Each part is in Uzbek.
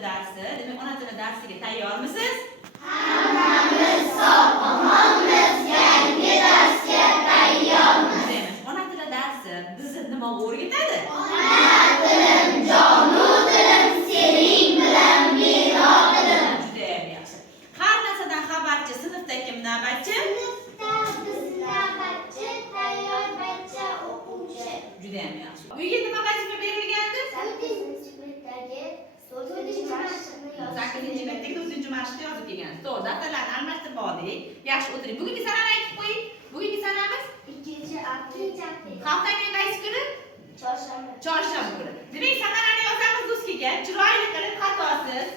tili darsi. Demak, ona tili darsiga tayyormisiz? Hammamiz sog' omonmiz, yangi darsga tayyormiz. Ona tili darsi bizni nima o'rgatadi? Ona tilim, jonu tilim, sening bilan bino tilim. Judayam yaxshi. Har narsadan xabarchi sinfda kim navbatchi? Sinfda biz navbatchi, tayyor barcha o'quvchi. Judayam yaxshi. Uyga nima vazifa berilgandi? 8-sinfdagi 4-mashqni yozdik. 8-betdagi 4-mashqni yozib kelgansiz. To'g'ri, daftarlarni almashtirib oldik. Yaxshi, o'tiring. Bugungi sanani aytib qo'ying. Bugungi sanamiz 2-aprel. haftaning qaysi kuni? Chorshanba. Chorshanba kuni. Demak, sanani yozamiz do'stga. Chiroyli qilib xatosiz.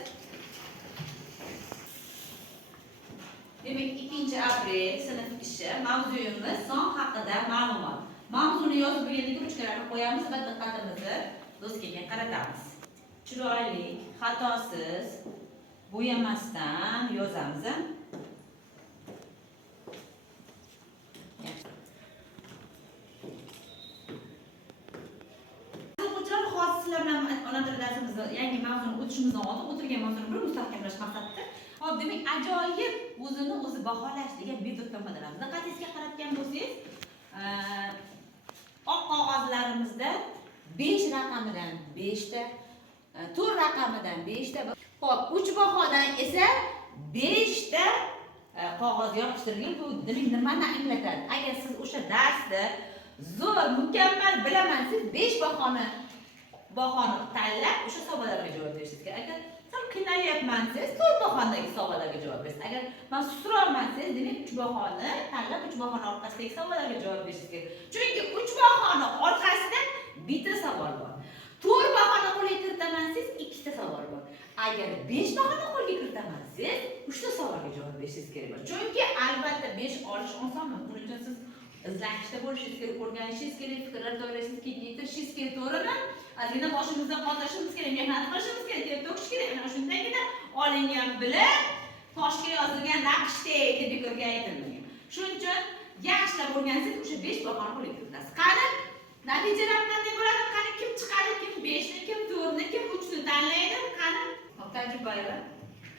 Demak, 2-aprel sinf ishi mavzuyimiz son haqida ma'lumot. Mavzuni yozib bo'lgandan keyin ruchkalarni qo'yamiz va diqqatimizni do'stga qaratamiz. Chiroyli, xatosiz, bo'yamasdan yozamiz. O'quvchilar, hozir sizlar bilan ona tili darsimizni yangi mavzuni o'tishimizdan oldin o'tirgan mavzuni bir mustahkamlash maqsadida. Hop, demak, ajoyib o'zini o'zi baholash degan metoddan foydalanamiz. Diqqatingizga qaratgan bo'lsangiz, oq qog'ozlarimizda 5 raqamidan 5 ta, 4 raqamidan 5 ta, hop, 3 bahodan esa 5 ta qog'oz yopishtirilgan. Bu demak nimani anglatadi? Agar siz o'sha darsda zo'r, mukammal bilaman, siz 5 bahoni tanlab o'sha savollarga javob berishingiz kerak. Agar sal qiynalyapman siz 4 bahondagi savollarga javob berasiz. Agar men susturolman siz, demak 3 bahoni tanlab 3 bahoni orqasidagi savollarga javob berishingiz kerak. Chunki 3 bahoni orqasida bitta savol bor. 4 bahoni qo'lga kiritaman siz, 2 ta savol bor. Agar 5 bahoni qo'lga kiritaman siz, 3 ta savolga javob berishingiz kerak. Chunki albatta 5 olish osonmi? Buning uchun siz izlanishda bo'lishingiz kerak, o'rganishingiz kerak, fikrlar doirasini kengaytirishingiz kerak, to'g'rimi? Ozgina boshimizda qoldirishimiz kerak, mehnat qilishimiz kerak, ter to'kish kerak. Ana shundagina olingan bilim toshga yozilgan naqshdek deb bekorga aytilmagan. Shuning uchun yaxshilab o'rgansangiz o'sha 5 bahoni qo'lga kiritasiz. Qani natijalar qanday bo'ladi? Qani kim chiqadi? Kim 5 ni, kim 4 ni, kim 3 ni tanlaydi? Qani? Tajribalar.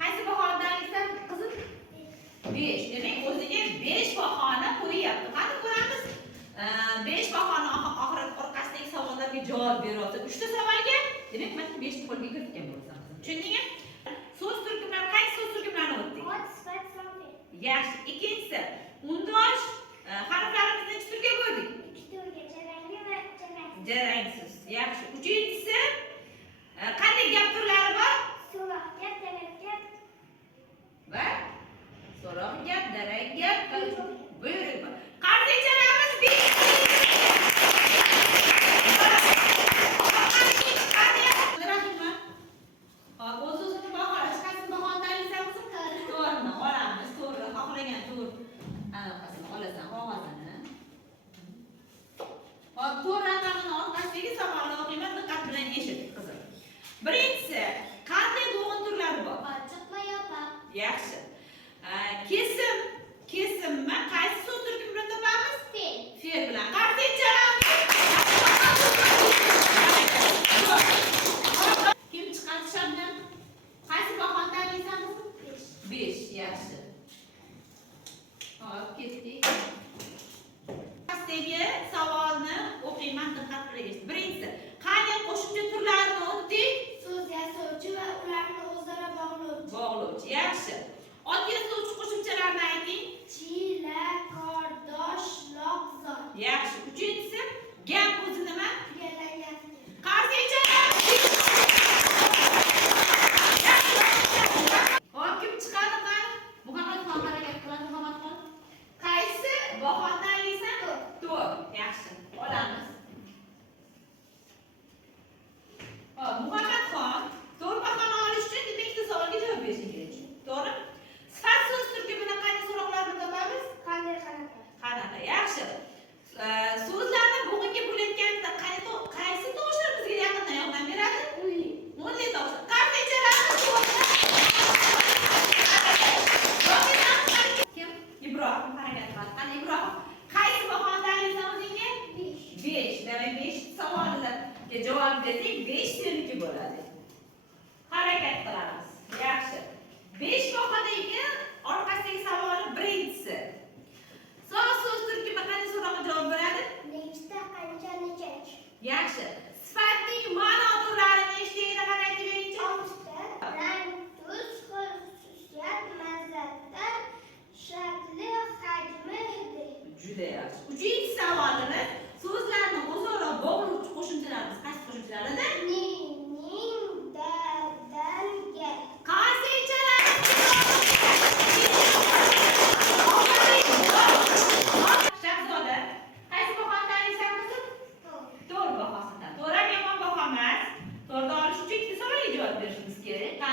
Qaysi bahoni tanlaysan, qizim? 5. Demak, o'ziga 5 bahoni qo'yapti. Qani ko'ramiz. 5 bahoni orqasidagi savollarga javob beryapti. 3 ta savolga, demak, men 5 ni qo'lga kiritgan bo'lasan. Tushundingmi? So'z turkumlari, qaysi so'z turkumlarini o'tdik? Yaxshi. Ikkinchisi, undosh harflarimizni necha turga bo'ldik? 2 turga, jarangli va jarangsiz. Jarangsiz. Yaxshi. Uchinchisi, qanday gap turlari bor? So'roq gap, talab gap va so'roq gap, darak gap, buyruq bor. Qarzdicharamiz o'z-o'zini baholash, qaysi bahoni tanlaysangiz, to'g'rini olamiz, to'g'ri, xohlagan to'g'ri anaqasini olasan, qog'ozini. Hop, to'g'ri raqamini orqasidagi savolni o'qiyman, diqqat bilan eshiting, qizim. 1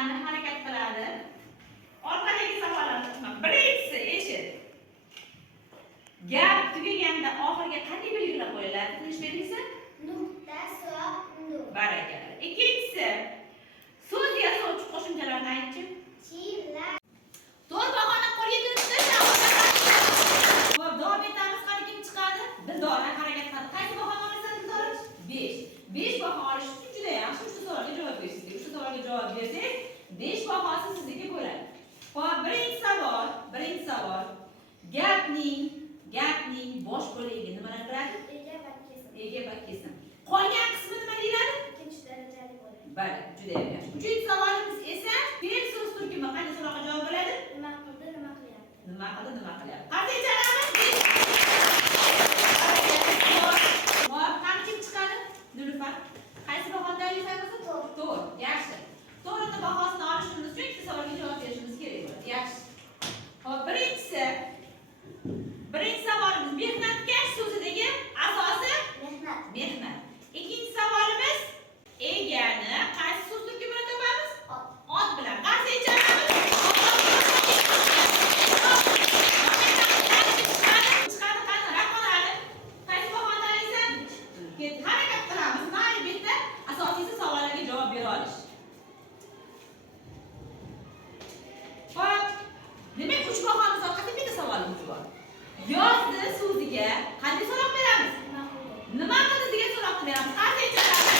eshittirishlarni harakat qiladi. Orqadagi savollarni birinchisi eshit. Gap tugaganda oxiriga qanday belgilar qo'yiladi? Tinish belgisi? Nuqta, so'roq, nur. Barakalla. Ikkinchisi, so'z yasovchi qo'shimchalarni aytchi. Chila. To'rt bahoni qo'lga kiritdi. Xo'p, davom etamiz. Qani kim chiqadi? Dildora harakat qiladi. Qaysi bahoni olasan Dildora? 5. 5 baho olish uchun juda yaxshi. Shu savolga javob bersangiz, shu savolga javob bersangiz, 5 bahosi sizniki bo'ladi. Xo'p, birinchi savol. Gapning bosh bo'lagi nimadan turadi? Ega va kesim. Ega va kesim. Qolgan qismi nima deyiladi? Ikkinchi darajali bo'ladi. Bali, juda ham yaxshi. Uchinchi savolimiz esa fe'l so'z turkumi qanday so'roqqa javob beradi? Nima qildi, nima qilyapti? Nima qildi, nima qilyapti? Qanday chalamiz? Xo'p, qani kim chiqadi? Nilufar. Qaysi bahoni tayyorlaymiz? To'rt. Yaxshi. To'rtni bahosini olishimiz uchun ikkita savolga javob berishimiz kerak bo'ladi. Yaxshi. Xo'p, birinchi savolimiz mehnatkash so'zidagi asosi mehnat. Ikkinchi savolimiz egani qaysi so'z turkumi bilan topamiz? Ot bilan. Qanday chalamiz? Chiqadi qani raqamlari. Qaysi bahoni tanlaysan? Harakat qilamiz. Mana bu yerda asosiysi savollarga javob bera olish. Xo'p, demak 3 bahomiz bor. Qanday bitta savolimiz bor? Yozdi so'ziga qanday so'roq beramiz? Nima qildi degan so'roqni beramiz. Qanday chalamiz?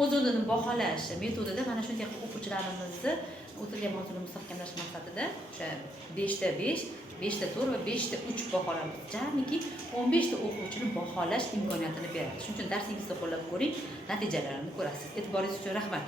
O'z-o'zini baholash metodida mana shunday o'quvchilarimizni o'tirgan mavzuni mustahkamlash maqsadida o'sha 5 ta 5, 5 ta 4 va 5 ta 3 baholarimiz jamiki 15 ta o'quvchini baholash imkoniyatini beradi. Shuning uchun darsingizni qo'llab ko'ring, natijalarini ko'rasiz. E'tiboringiz uchun rahmat.